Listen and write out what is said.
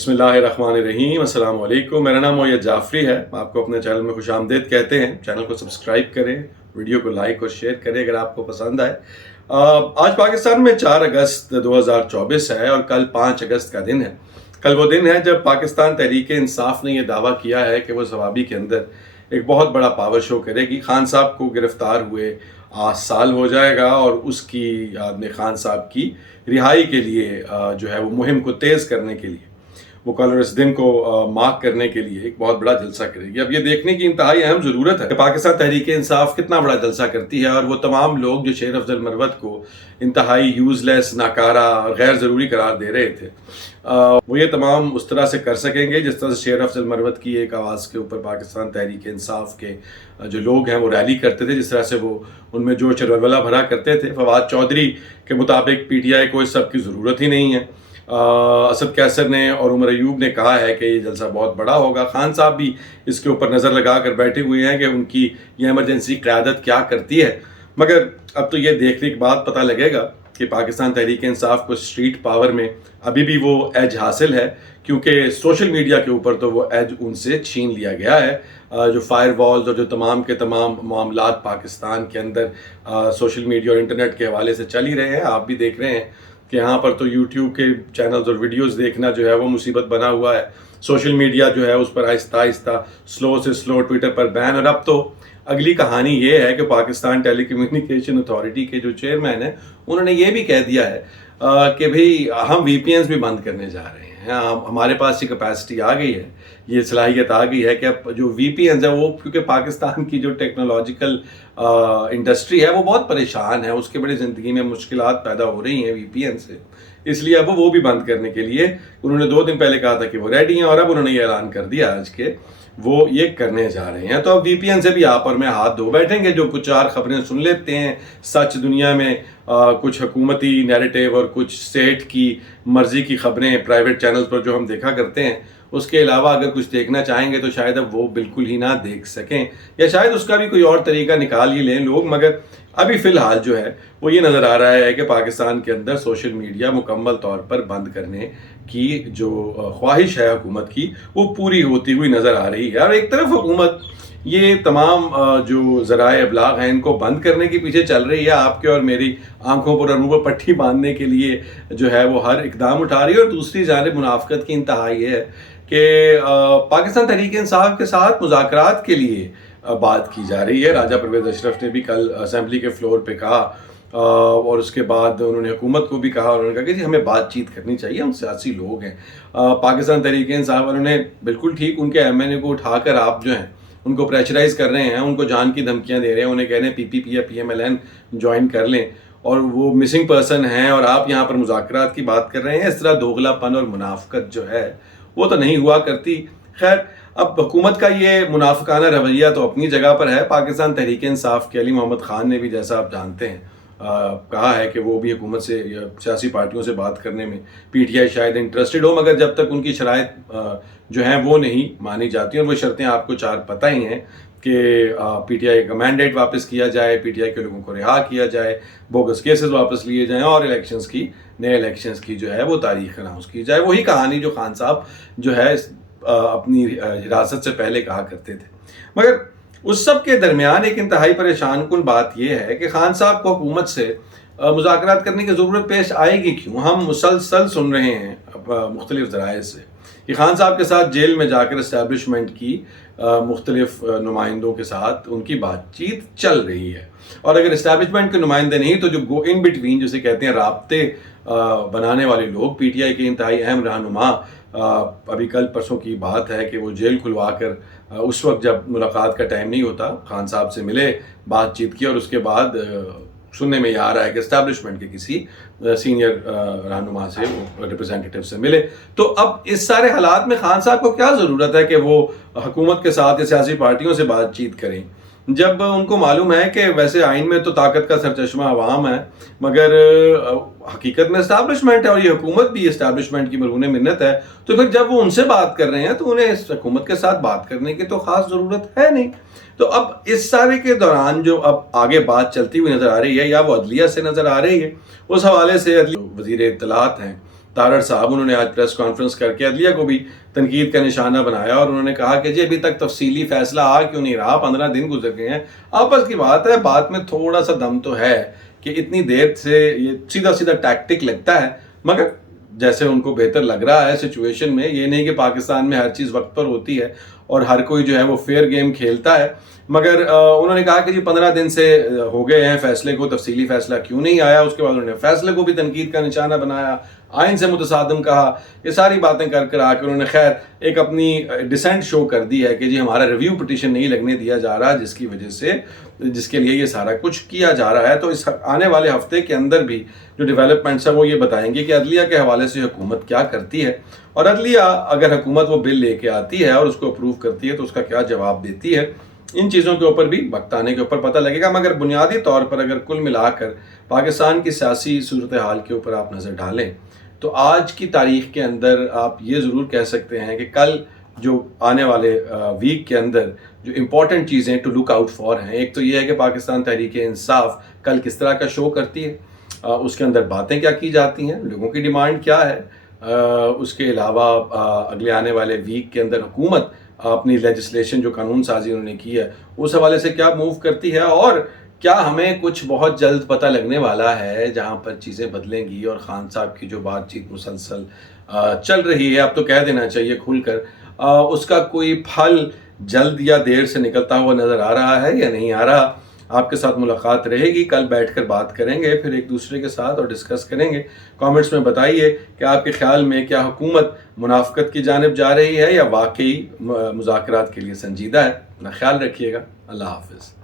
بسم اللہ الرحمن الرحیم۔ السلام علیکم، میرا نام معید جعفری ہے۔ آپ کو اپنے چینل میں خوش آمدید کہتے ہیں۔ چینل کو سبسکرائب کریں، ویڈیو کو لائک اور شیئر کریں اگر آپ کو پسند آئے۔ آج پاکستان میں 4 اگست 2024 ہے اور کل 5 اگست کا دن ہے۔ کل وہ دن ہے جب پاکستان تحریک انصاف نے یہ دعویٰ کیا ہے کہ وہ ضوابی کے اندر ایک بہت بڑا پاور شو کرے گی۔ خان صاحب کو گرفتار ہوئے 8 سال ہو جائے گا اور اس کی خان صاحب کی رہائی کے لیے جو ہے وہ مہم کو تیز کرنے کے لیے وہ کل اور اس دن کو مارک کرنے کے لیے ایک بہت بڑا جلسہ کرے گی۔ اب یہ دیکھنے کی انتہائی اہم ضرورت ہے کہ پاکستان تحریک انصاف کتنا بڑا جلسہ کرتی ہے اور وہ تمام لوگ جو شیر افضل مروت کو انتہائی یوز لیس، ناکارہ اور غیر ضروری قرار دے رہے تھے، وہ یہ تمام اس طرح سے کر سکیں گے جس طرح سے شیر افضل مروت کی ایک آواز کے اوپر پاکستان تحریک انصاف کے جو لوگ ہیں وہ ریلی کرتے تھے، جس طرح سے وہ ان میں جوش اور ولولہ بھرا کرتے تھے۔ فواد چودھری کے مطابق پی ٹی آئی کو اس سب کی ضرورت ہی نہیں ہے۔ اسد کیسر نے اور عمر ایوب نے کہا ہے کہ یہ جلسہ بہت بڑا ہوگا۔ خان صاحب بھی اس کے اوپر نظر لگا کر بیٹھے ہوئے ہیں کہ ان کی یہ ایمرجنسی قیادت کیا کرتی ہے، مگر اب تو یہ دیکھنے کے بعد پتہ لگے گا کہ پاکستان تحریک انصاف کو اسٹریٹ پاور میں ابھی بھی وہ ایج حاصل ہے، کیونکہ سوشل میڈیا کے اوپر تو وہ ایج ان سے چھین لیا گیا ہے۔ جو فائر والز اور جو تمام کے تمام معاملات پاکستان کے اندر سوشل میڈیا اور انٹرنیٹ کے حوالے سے چل ہی رہے ہیں، آپ بھی دیکھ رہے ہیں کہ یہاں پر تو یوٹیوب کے چینلز اور ویڈیوز دیکھنا جو ہے وہ مصیبت بنا ہوا ہے۔ سوشل میڈیا جو ہے اس پر آہستہ آہستہ سلو سے سلو ٹویٹر پر بین، اور اب تو اگلی کہانی یہ ہے کہ پاکستان ٹیلی کمیونیکیشن اتھارٹی کے جو چیئرمین ہیں انہوں نے یہ بھی کہہ دیا ہے کہ بھئی ہم وی پی اینز بھی بند کرنے جا رہے ہیں۔ ہمارے پاس یہ کیپیسٹی آ گئی ہے، یہ صلاحیت آ گئی ہے کہ اب جو وی پی اینز ہیں وہ، کیونکہ پاکستان کی جو ٹیکنالوجیکل انڈسٹری ہے وہ بہت پریشان ہے، اس کے بڑی زندگی میں مشکلات پیدا ہو رہی ہیں وی پی این سے، اس لیے اب وہ بھی بند کرنے کے لیے انہوں نے 2 دن پہلے کہا تھا کہ وہ ریڈی ہیں، اور اب انہوں نے یہ اعلان کر دیا آج کہ وہ یہ کرنے جا رہے ہیں۔ تو اب وی پی این سے بھی آپ اور میں ہاتھ دھو بیٹھیں گے، جو کچھ 4 خبریں سن لیتے ہیں سچ دنیا میں، کچھ حکومتی نیریٹیو اور کچھ اسٹیٹ کی مرضی کی خبریں پرائیویٹ چینلز پر جو ہم دیکھا کرتے ہیں، اس کے علاوہ اگر کچھ دیکھنا چاہیں گے تو شاید اب وہ بالکل ہی نہ دیکھ سکیں، یا شاید اس کا بھی کوئی اور طریقہ نکال ہی لیں لوگ، مگر ابھی فی الحال جو ہے وہ یہ نظر آ رہا ہے کہ پاکستان کے اندر سوشل میڈیا مکمل طور پر بند کرنے کی جو خواہش ہے حکومت کی وہ پوری ہوتی ہوئی نظر آ رہی ہے۔ اور ایک طرف حکومت یہ تمام جو ذرائع ابلاغ ہیں ان کو بند کرنے کے پیچھے چل رہی ہے، آپ کے اور میری آنکھوں پر اور منہ پر پٹی باندھنے کے لیے جو ہے وہ ہر اقدام اٹھا رہی ہے، اور دوسری جانب منافقت کی انتہا یہ ہے کہ پاکستان تحریک انصاف کے ساتھ مذاکرات کے لیے بات کی جا رہی ہے۔ راجہ پرویز اشرف نے بھی کل اسمبلی کے فلور پہ کہا، اور اس کے بعد انہوں نے حکومت کو بھی کہا، انہوں نے کہا کہ جی ہمیں بات چیت کرنی چاہیے، ہم سیاسی لوگ ہیں۔ پاکستان تحریک انصاف والوں نے بالکل ٹھیک ان کے ایم این اے کو اٹھا کر آپ جو ہیں ان کو پریشرائز کر رہے ہیں، ان کو جان کی دھمکیاں دے رہے ہیں، انہیں کہہ رہے ہیں پی پی پی یا P M L N join کر لیں، اور وہ مسنگ پرسن ہیں اور آپ یہاں پر مذاکرات کی بات کر رہے ہیں۔ اس طرح دوغلا پن اور منافقت جو ہے وہ تو نہیں ہوا کرتی۔ خیر، اب حکومت کا یہ منافقانہ رویہ تو اپنی جگہ پر ہے۔ پاکستان تحریک انصاف کے علی محمد خان نے بھی، جیسا آپ جانتے ہیں، کہا ہے کہ وہ بھی حکومت سے یا سیاسی پارٹیوں سے بات کرنے میں پی ٹی آئی شاید انٹرسٹڈ ہو، مگر جب تک ان کی شرائط جو ہیں وہ نہیں مانی جاتی، اور وہ شرطیں آپ کو 4 پتہ ہی ہیں کہ پی ٹی آئی کا مینڈیٹ واپس کیا جائے، پی ٹی آئی کے لوگوں کو رہا کیا جائے، بوگس کیسز واپس لیے جائیں، اور نئے الیکشنز کی جو ہے وہ تاریخ اناؤنس کی جائے۔ وہی کہانی جو خان صاحب جو ہے اپنی حراست سے پہلے کہا کرتے تھے۔ مگر اس سب کے درمیان ایک انتہائی پریشان کن بات یہ ہے کہ خان صاحب کو حکومت سے مذاکرات کرنے کی ضرورت پیش آئے گی کیوں؟ ہم مسلسل سن رہے ہیں مختلف ذرائع سے کہ خان صاحب کے ساتھ جیل میں جا کر اسٹیبلشمنٹ کی مختلف نمائندوں کے ساتھ ان کی بات چیت چل رہی ہے، اور اگر اسٹیبلشمنٹ کے نمائندے نہیں تو جو گو ان بٹوین جسے کہتے ہیں رابطے بنانے والے لوگ، پی ٹی آئی کے انتہائی اہم رہنما، ابھی کل پرسوں کی بات ہے کہ وہ جیل کھلوا کر اس وقت جب ملاقات کا ٹائم نہیں ہوتا خان صاحب سے ملے، بات چیت کی، اور اس کے بعد سننے میں یہ آ رہا ہے کہ اسٹیبلشمنٹ کے کسی سینئر رہنما سے، وہ ریپرزینٹیٹیو سے ملے۔ تو اب اس سارے حالات میں خان صاحب کو کیا ضرورت ہے کہ وہ حکومت کے ساتھ یا سیاسی پارٹیوں سے بات چیت کریں، جب ان کو معلوم ہے کہ ویسے آئین میں تو طاقت کا سرچشمہ عوام ہے، مگر حقیقت میں اسٹیبلشمنٹ ہے، اور یہ حکومت بھی اسٹیبلشمنٹ کی مرہون منت ہے۔ تو پھر جب وہ ان سے بات کر رہے ہیں تو انہیں اس حکومت کے ساتھ بات کرنے کی تو خاص ضرورت ہے نہیں۔ تو اب اس سارے کے دوران جو اب آگے بات چلتی ہوئی نظر آ رہی ہے، یا وہ عدلیہ سے نظر آ رہی ہے، اس حوالے سے وزیر اطلاعات ہیں تارڑ صاحب، انہوں نے آج پریس کانفرنس کر کے عدلیہ کو بھی تنقید کا نشانہ بنایا، اور انہوں نے کہا کہ جی ابھی تک تفصیلی فیصلہ آ کیوں نہیں رہا، 15 دن گزر گئے ہیں، آپس کی بات ہے، بات میں تھوڑا سا دم تو ہے کہ اتنی دیر سے یہ سیدھا سیدھا ٹیکٹک لگتا ہے، مگر جیسے ان کو بہتر لگ رہا ہے سچویشن میں، یہ نہیں کہ پاکستان میں ہر چیز وقت پر ہوتی ہے اور ہر کوئی جو ہے وہ فیئر گیم کھیلتا ہے، مگر انہوں نے کہا کہ جی 15 دن سے ہو گئے ہیں فیصلے کو، تفصیلی فیصلہ کیوں نہیں آیا. اس کے بعد انہوں نے فیصلے کو بھی تنقید کا نشانہ بنایا، آئین سے متصادم کہا، یہ ساری باتیں کر آ کے انہوں نے خیر ایک اپنی ڈسینٹ شو کر دی ہے کہ جی ہمارا ریویو پٹیشن نہیں لگنے دیا جا رہا، جس کی وجہ سے جس کے لیے یہ سارا کچھ کیا جا رہا ہے. تو اس آنے والے ہفتے کے اندر بھی جو ڈیولپمنٹس ہیں وہ یہ بتائیں گے کہ عدلیہ کے حوالے سے حکومت کیا کرتی ہے، اور عدلیہ اگر حکومت وہ بل لے کے آتی ہے اور اس کو اپروو کرتی ہے تو اس کا کیا جواب دیتی ہے. ان چیزوں کے اوپر بھی وقت آنے کے اوپر پتہ لگے گا. مگر بنیادی طور پر اگر کل ملا کر پاکستان کی سیاسی صورتحال کے اوپر آپ نظر ڈالیں تو آج کی تاریخ کے اندر آپ یہ ضرور کہہ سکتے ہیں کہ کل جو آنے والے ویک کے اندر جو امپورٹنٹ چیزیں ٹو لک آؤٹ فار ہیں، ایک تو یہ ہے کہ پاکستان تحریک انصاف کل کس طرح کا شو کرتی ہے، اس کے اندر باتیں کیا کی جاتی ہیں، لوگوں کی ڈیمانڈ کیا ہے. اس کے علاوہ اگلے آنے والے ویک کے اندر حکومت اپنی لیجسلیشن جو قانون سازی انہوں نے کی ہے اس حوالے سے کیا موو کرتی ہے، اور کیا ہمیں کچھ بہت جلد پتہ لگنے والا ہے جہاں پر چیزیں بدلیں گی. اور خان صاحب کی جو بات چیت مسلسل چل رہی ہے، اب تو کہہ دینا چاہیے کھل کر، اس کا کوئی پھل جلد یا دیر سے نکلتا ہوا نظر آ رہا ہے یا نہیں آ رہا. آپ کے ساتھ ملاقات رہے گی، کل بیٹھ کر بات کریں گے پھر ایک دوسرے کے ساتھ اور ڈسکس کریں گے. کامنٹس میں بتائیے کہ آپ کے خیال میں کیا حکومت منافقت کی جانب جا رہی ہے یا واقعی مذاکرات کے لیے سنجیدہ ہے. اپنا خیال رکھیے گا. اللہ حافظ.